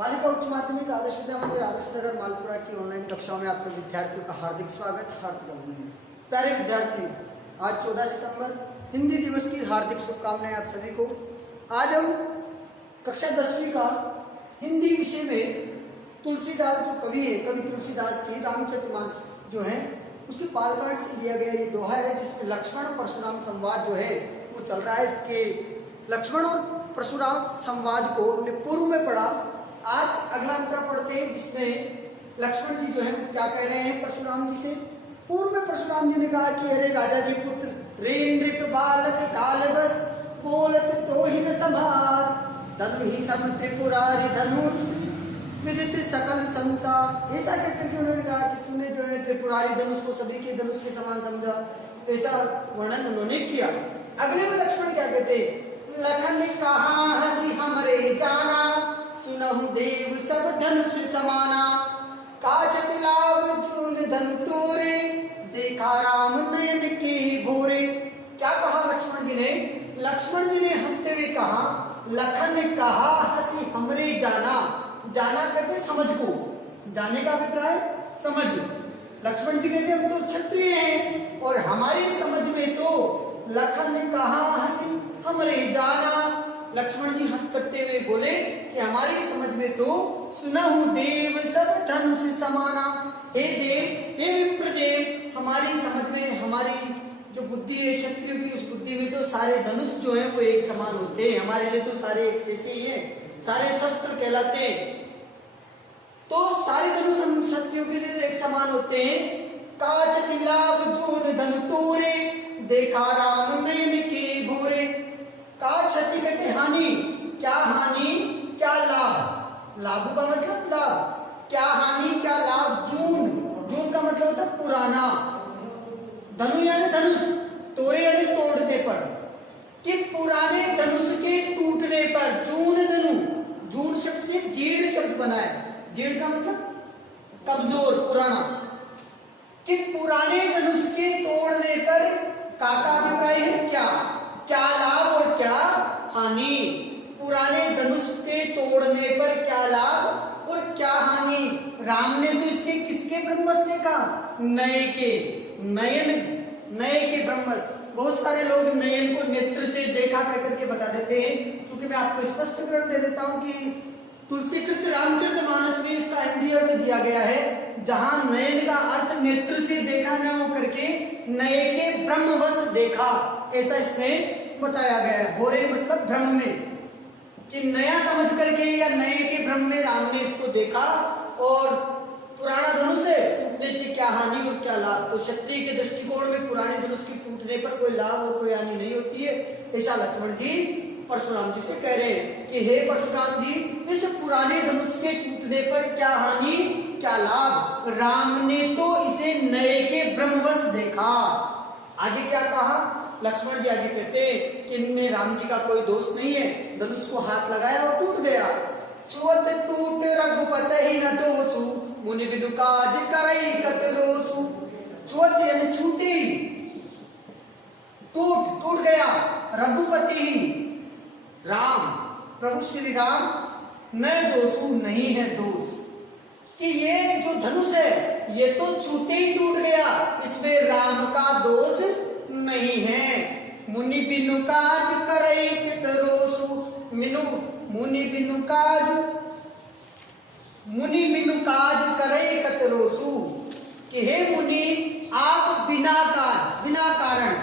बालिका उच्च माध्यमिक आदर्श विद्या मंदिर आदर्श नगर मालपुरा की ऑनलाइन कक्षाओं में आप सभी विद्यार्थियों का हार्दिक स्वागत, हार्दिक अभिनंदन। प्यारे विद्यार्थी, आज 14 सितंबर हिंदी दिवस की हार्दिक शुभकामनाएं आप सभी को। आज हम कक्षा 10वीं का हिंदी विषय में तुलसीदास जो कवि है, कवि तुलसीदास की रामचरितमानस जो है उसके बालकांड से लिया गया ये दोहा है, जिसमें लक्ष्मण परशुराम संवाद जो है वो चल रहा है। इसके लक्ष्मण और परशुराम संवाद को हमने पूर्व में पढ़ा। आज अगला अंतरा पढ़ते हैं, जिसमें लक्ष्मण जी जो है वो क्या कह रहे हैं परशुराम जी से। पूर्व में परशुराम जी ने कहा कि अरे राजा के पुत्र, रे नृप बालक काल बस, बोलत तो ही न संभार, धनु ही सम त्रिपुरारी धनुष विदित सकल संसार। ऐसा कहकर के उन्होंने कहा कि तूने जो है त्रिपुरारी धनुष को सभी के धनुष के समान समझा, ऐसा वर्णन उन्होंने किया। अगले में लक्ष्मण क्या कहते, लखन कहा हंसी हमरे जाना, सुनहु देव सब धनुष समाना, काचत लाभ जून धनु तोरे, देखा राम नयन के भोरे। क्या कहा लक्ष्मण जी ने? लक्ष्मण जी ने हंसते हुए कहा, लखन कहा हंसी हमरे जाना। जाना कहते समझ को, जाने का अभिप्राय समझ। लक्ष्मण जी कहते हम तो क्षत्रिय हैं और हमारी समझ में तो लखन कहा हंसी हमरे जाना। लक्ष्मण जी हंस करते हुए बोले कि हमारी समझ में तो सुनहु देव सब धनुष समाना। हे देव, हे विप्रदेव, हमारी समझ में, हमारी जो बुद्धि है क्षत्रियों की, उस बुद्धि में तो सारे धनुष जो है वो एक समान होते हैं। हमारे लिए तो सारे एक जैसे ही हैं, सारे शस्त्र कहलाते हैं। तो सारे धनुष हम क्षत्रियों के लिए एक समान होते हैं। काच लाभ जून धनु तोरे, देखा राम नयन के भोरे। का क्षति कहते हानि, क्या हानि क्या लाभ। लाभ का मतलब लाभ, क्या हानि क्या लाभ। जून, जून का मतलब होता है पुराना। धनु यानी धनुष, तोरे यानी तोड़ने पर, कि पुराने धनुष के टूटने पर। जून धनु, जून शब्द से जीर्ण शब्द बना है। जीर्ण का मतलब कमजोर, पुराना। कि पुराने धनुष के तोड़ने पर काका अभिप्राय है क्या, क्या लाभ और क्या हानि। पुराने धनुष के तोड़ने पर क्या लाभ और क्या हानि। राम ने तो इसके किसके ब्रह्मस देखा? नए के, नयन, नए के ब्रह्मस। बहुत सारे लोग नयन को नेत्र से देखा कहकर के बता देते हैं। क्योंकि मैं आपको स्पष्टीकरण दे देता हूं कि तुलसीकृत रामचरितमानस में इसका हिंदी अर्थ दिया गया है, जहां नयन का अर्थ नेत्र से देखा न हो करके नए के ब्रह्मवश देखा, ऐसा इसमें बताया गया है। भोरे मतलब भ्रम में, कि नया समझ करके या नए के भ्रम में राम ने इसको देखा। और पुराना धनुष है, टूटने से क्या हानि और क्या लाभ। तो क्षत्रिय के दृष्टिकोण में पुराने धनुष के टूटने पर कोई लाभ और कोई हानि नहीं होती है। ऐसा लक्ष्मण जी परशुराम जी से कह रहे हैं कि हे परशुराम जी, इस पुराने धनुष के टूटने पर क्या हानि क्या लाभ। राम ने तो इसे नए के ब्रह्मवश देखा। आगे क्या कहा लक्ष्मण जी? आगे कहते हैं कि इनमें राम जी का कोई दोष नहीं है। धनुष को हाथ लगाया और टूट गया। छुअत टूट रघुपति ही न दोषु, मुनि बिनु काज करई कत रोसु। छुअत यानी छूटी, टूट गया। रघुपति ही राम, प्रभु श्री राम, न दोषु नहीं है दोष। कि ये जो धनुष है ये तो छूटे ही टूट गया, इसमें राम का दोष नहीं है। मुनि बिनु काज करई कित रोसु। मिनु, मुनि बिनु काज, मुनि बिनु काज करई कत रोसु। कि हे मुनि, आप बिना काज, बिना कारण,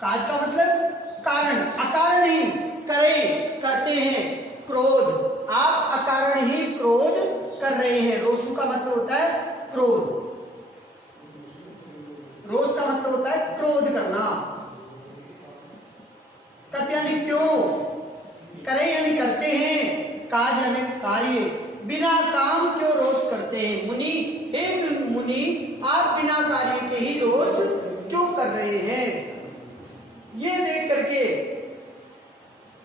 काज का मतलब कारण, अकारण ही, करे करते हैं क्रोध। आप अकारण ही क्रोध कर रहे हैं। रोसु का मतलब होता है क्रोध, रोष का मतलब होता है क्रोध करना। कत यानी क्यों, करे यानी करते हैं, काज यानी कार्य। बिना काम क्यों रोष करते हैं। मुनि, हे मुनि, आप बिना कार्य के ही रोष क्यों कर रहे हैं। ये देख करके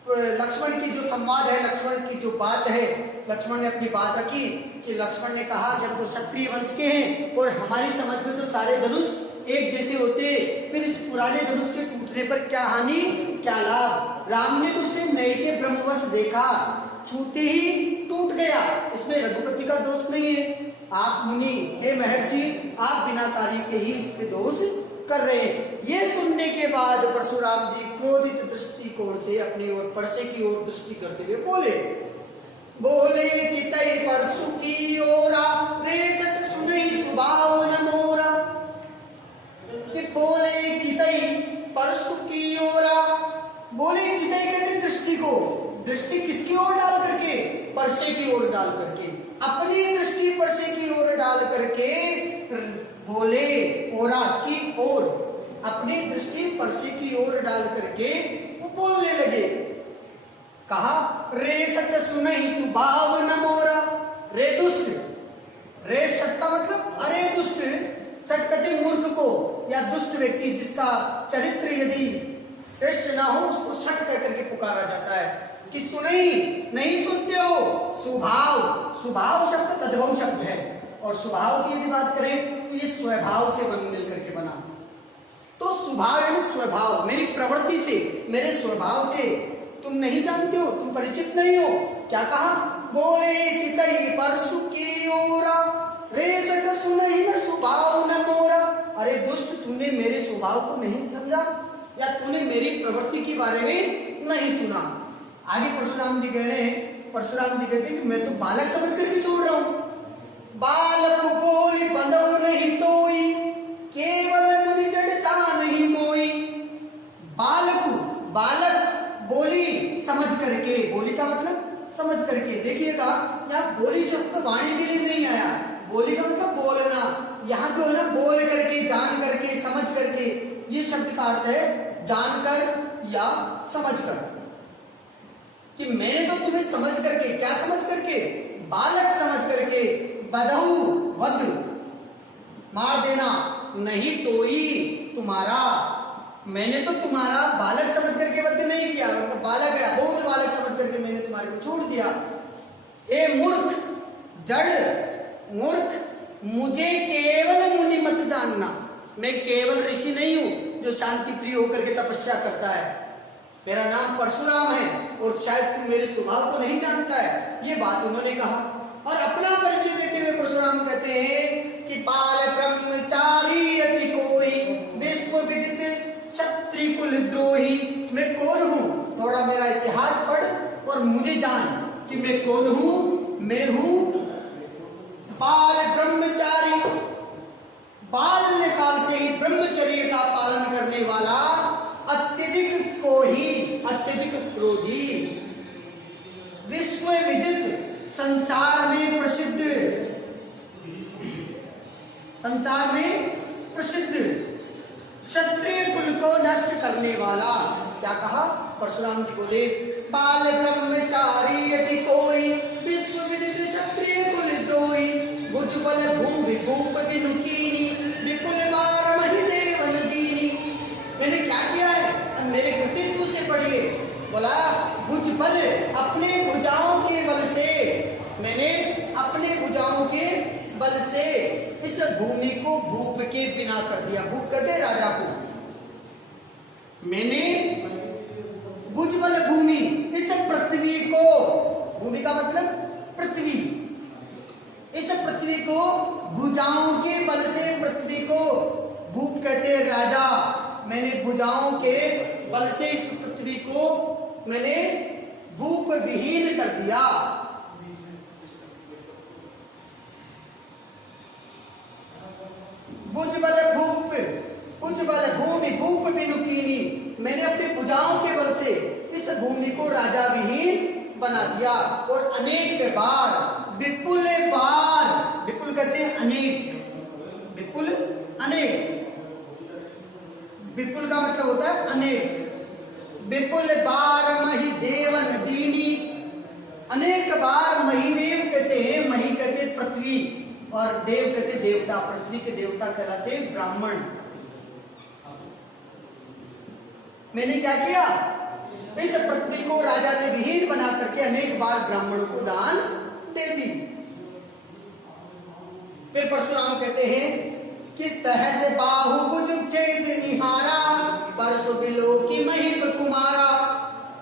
लक्ष्मण की जो संवाद है, लक्ष्मण की जो बात है, लक्ष्मण ने अपनी बात रखी कि लक्ष्मण ने कहा कि हम तो क्षत्रिय वंश के हैं और हमारी समझ में तो सारे धनुष एक जैसे होते, फिर इस पुराने धनुष के टूटने पर क्या हानि क्या लाभ। राम ने तो इसे नए के ब्रह्मवश देखा, छूते ही टूट गया। आप मुनि, हे महर्षि, आप बिना कार्य के ही इस पे दोष कर रहे हैं। ये सुनने के बाद परशुराम जी क्रोधित दृष्टिकोण से अपनी ओर परसे की ओर दृष्टि करते हुए बोले चितई परसु की ओरा, रेसट सुनई सुभावन मोरा। कि बोले चितई परसु की ओरा, बोले चितई कहते दृष्टि को, दृष्टि किसकी ओर डाल करके? परसे की ओर डाल करके, अपनी दृष्टि परसे की ओर डाल करके बोले, ओरा की ओर, अपनी दृष्टि परसे की ओर डाल करके वो बोलने लगे। कहा रे सत सुनई सुभावन मोरा। रे दुष्ट, रे सत का मतलब अरे दुष्ट, सट कहते मूर्ख को या दुष्ट व्यक्ति जिसका चरित्र यदि श्रेष्ठ ना हो उसको सट कह करके पुकारा जाता है। कि सुनई, नहीं सुनते हो। स्वभाव, स्वभाव शब्द तद्भव शब्द है, और स्वभाव की यदि बात करें तो ये स्वभाव से बन मिल करके बना। तो स्वभाव यानी स्वभाव, मेरी प्रवृत्ति से, मेरे स्वभाव से तुम नहीं जानते हो, तुम परिचित नहीं हो। क्या कहा? बोले चितई परसु की ओरा, रे सट सुनई न स्वभाव न मोरा। अरे दुष्ट, तूने मेरे स्वभाव को नहीं समझा या तूने मेरी प्रवृत्ति के बारे में नहीं सुना। आगे परशुराम जी कह रहे हैं, परशुराम जी कहते हैं कि मैं तो बालक समझ करके छोड़ रहा हूं। बालक बोली बंधव नहीं तोई, केवल मुनि जड़ चाह नहीं मोई। बालक, बालक बोली समझ करके, बोली का मतलब समझ करके। देखिएगा यहाँ बोली शब्द वाणी के लिए नहीं आया, बोली का मतलब बोलना। यहाँ जो है ना बोल करके, जान करके, समझ करके, ये शब्द का अर्थ है जानकर या समझकर। कि मैंने तो तुम्हें समझ करके, क्या समझ करके? बालक समझ करके, बधऊ वध, मार देना, नहीं तोई तुम्हारा, मैंने तो तुम्हारा बालक समझ करके वध नहीं किया, बालक है, बोध बालक समझ करके मैंने तुम्हारे को छोड़ दिया। हे मूर्ख, जड़ मूर्ख, मुझे केवल मुनि मत जानना। मैं केवल ऋषि नहीं हूं जो शांति प्रिय होकर के तपस्या करता है। मेरा नाम परशुराम है और शायद तू मेरे स्वभाव को नहीं जानता है। ये बात उन्होंने कहा और अपना परिचय देते हुए परशुराम कहते हैं कि बाल ब्रह्मचारी अति कोई, विश्व विदित क्षत्रिय कुल द्रोही। मैं कौन हूँ? थोड़ा मेरा इतिहास पढ़ और मुझे जान कि मैं कौन हूँ। मैं हूँ बाल ब्रह्मचारी, बाल्यकाल से ही ब्रह्मचर्य का पालन करने वाला, अत्यधिक कोही, अत्यधिक क्रोधी, विश्व विदित, संसार में प्रसिद्ध, संसार में प्रसिद्ध, क्षत्रिय कुल को नष्ट करने वाला। क्या कहा? परशुराम जी बोले बाल ब्रह्मचारी यदि कोई, विश्व विदित क्षत्रिय कुल द्रोही, भुजबल भू विभूप विनुकीनी, विपुल मार महिदेव नदीनी। मैंने क्या किया है? अब मेरे कृतित्व से पढ़िए। बोला भुजबल, अपने भुजाओं के बल से, मैंने अपने भुजाओं के बल से इस भूमि को भूप के बिना कर दिया। भूप कहते राजा को। मैंने भुजबल भूमि, इस पृथ्वी को, भूमि का मतलब पृथ्वी, इस पृथ्वी को भुजाओं के बल से, पृथ्वी को भूप कहते हैं राजा। मैंने भुजाओं के बल से इस पृथ्वी को मैंने भूप विहीन कर दिया। भुजबल भूप, भुजबल भूमि भूप विनुकीनी, मैंने अपनी भुजाओं के बल से इस भूमि को राजा विहीन बना दिया। और अनेक बार, विपुल बार, विपुल कहते हैं अनेक, विपुल अनेक, विपुल का मतलब होता है अनेक। विपुल बार महिदेव नदीनी, अनेक बार महिदेव कहते हैं, मही कहते हैं पृथ्वी और देव कहते हैं देवता। पृथ्वी के देवता कहलाते हैं ब्राह्मण। मैंने क्या किया? इस पृथ्वी को राजा से विहीन बना करके अनेक बार ब्राह्मणों को दान दे दी। फिर परशुराम कहते हैं कि सहस बाहु भुज छेद निहारा, परशु बिलो की महिप कुमारा।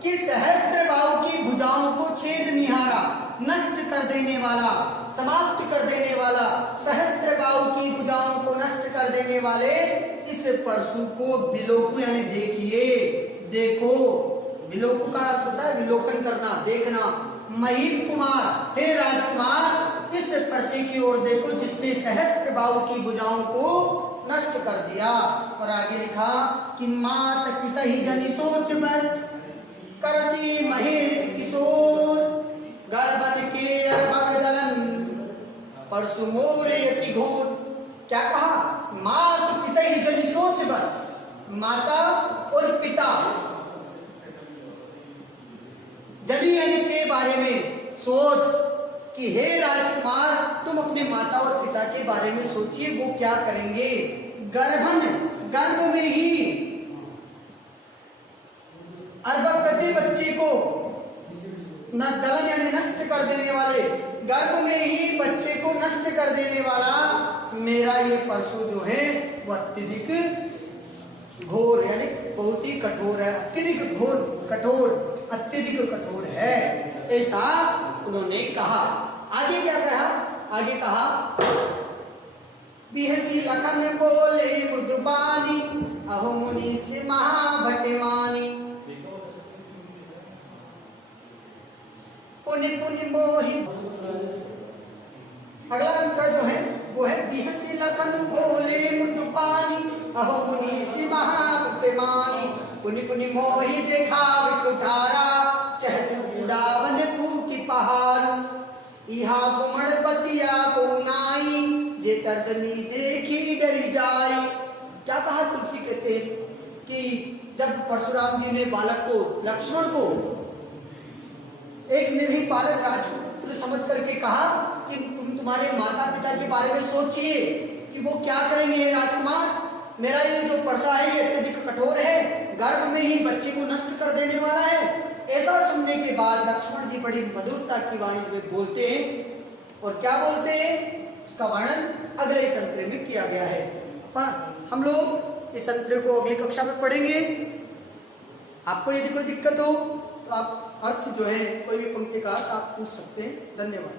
कि सहस्त्र बाहु की भुजाओं को छेद निहारा, नष्ट कर देने वाला, समाप्त कर देने वाला, सहस्त्रबाहु की भुजाओं को नष्ट कर देने वाले इस परशु को विलोकु यानी देखिए, देखो। विलोकु का अर्थ होता है विलोकन करना, देखना। महीप कुमार, हे राजकुमार, इस परशु की ओर देखो जिसने सहस्त्रबाहु की भुजाओं को नष्ट कर दिया। और आगे लिखा कि मात पिता ही जनि सोच बस, करसी महेश किशोर, गर्भन के अर्भक दलन, परशु मोर यति घोर। क्या कहा? मात पिता ही जनि सोच बस, माता और पिता जनि यानी के बारे में सोच कि हे राजकुमार तुम अपने माता और पिता के बारे में सोचिए, वो क्या करेंगे। गर्भन, गर्भ में ही, अर्भक बच्चे को दलन यानी नष्ट कर देने वाले, गर्भ में ही बच्चे को नष्ट कर देने वाला मेरा ये परशु जो है वह अत्यधिक घोर यानी बहुत ही कठोर है, अत्यधिक घोर कठोर, अत्यधिक कठोर है, ऐसा उन्होंने कहा। आगे क्या कहा? आगे कहा बिहसी लखन बोले मृदुबानी, अहो मुनि से महाभटमानी, पुनि पुनि मोहि। अगला अंतर जो है वो है बिहसी लखन बोले मृदुबानी, अहो मुनि से महाभटमानी, पुनि पुनि मोहि देखाव कुठारा, चहत उड़ावन फूकी पहाड़, इहा कुमड़ पतिया को नाई, जे तर्जनी देखी डरी जाई। क्या कहा? तुलसी कहते हैं कि जब परशुराम जी ने बालक को, लक्ष्मण को, एक निर्भीक बालक राजपुत्र समझ करके कहा कि तुम तुम्हारे माता पिता के बारे में सोचिए कि वो क्या करेंगे। हे राजकुमार, मेरा ये जो परसा है ये अत्यधिक कठोर है, गर्भ में ही बच्चे को नष्ट कर देने वाला है। ऐसा सुनने के बाद लक्ष्मण जी बड़ी मधुरता की वाणी में बोलते हैं, और क्या बोलते हैं उसका वर्णन अगले संतरे में किया गया है। हम लोग इस संतरे को अगली कक्षा में पढ़ेंगे। आपको यदि कोई दिक्कत हो तो आप अर्थ जो है कोई भी पंक्ति का अर्थ आप पूछ सकते हैं। धन्यवाद।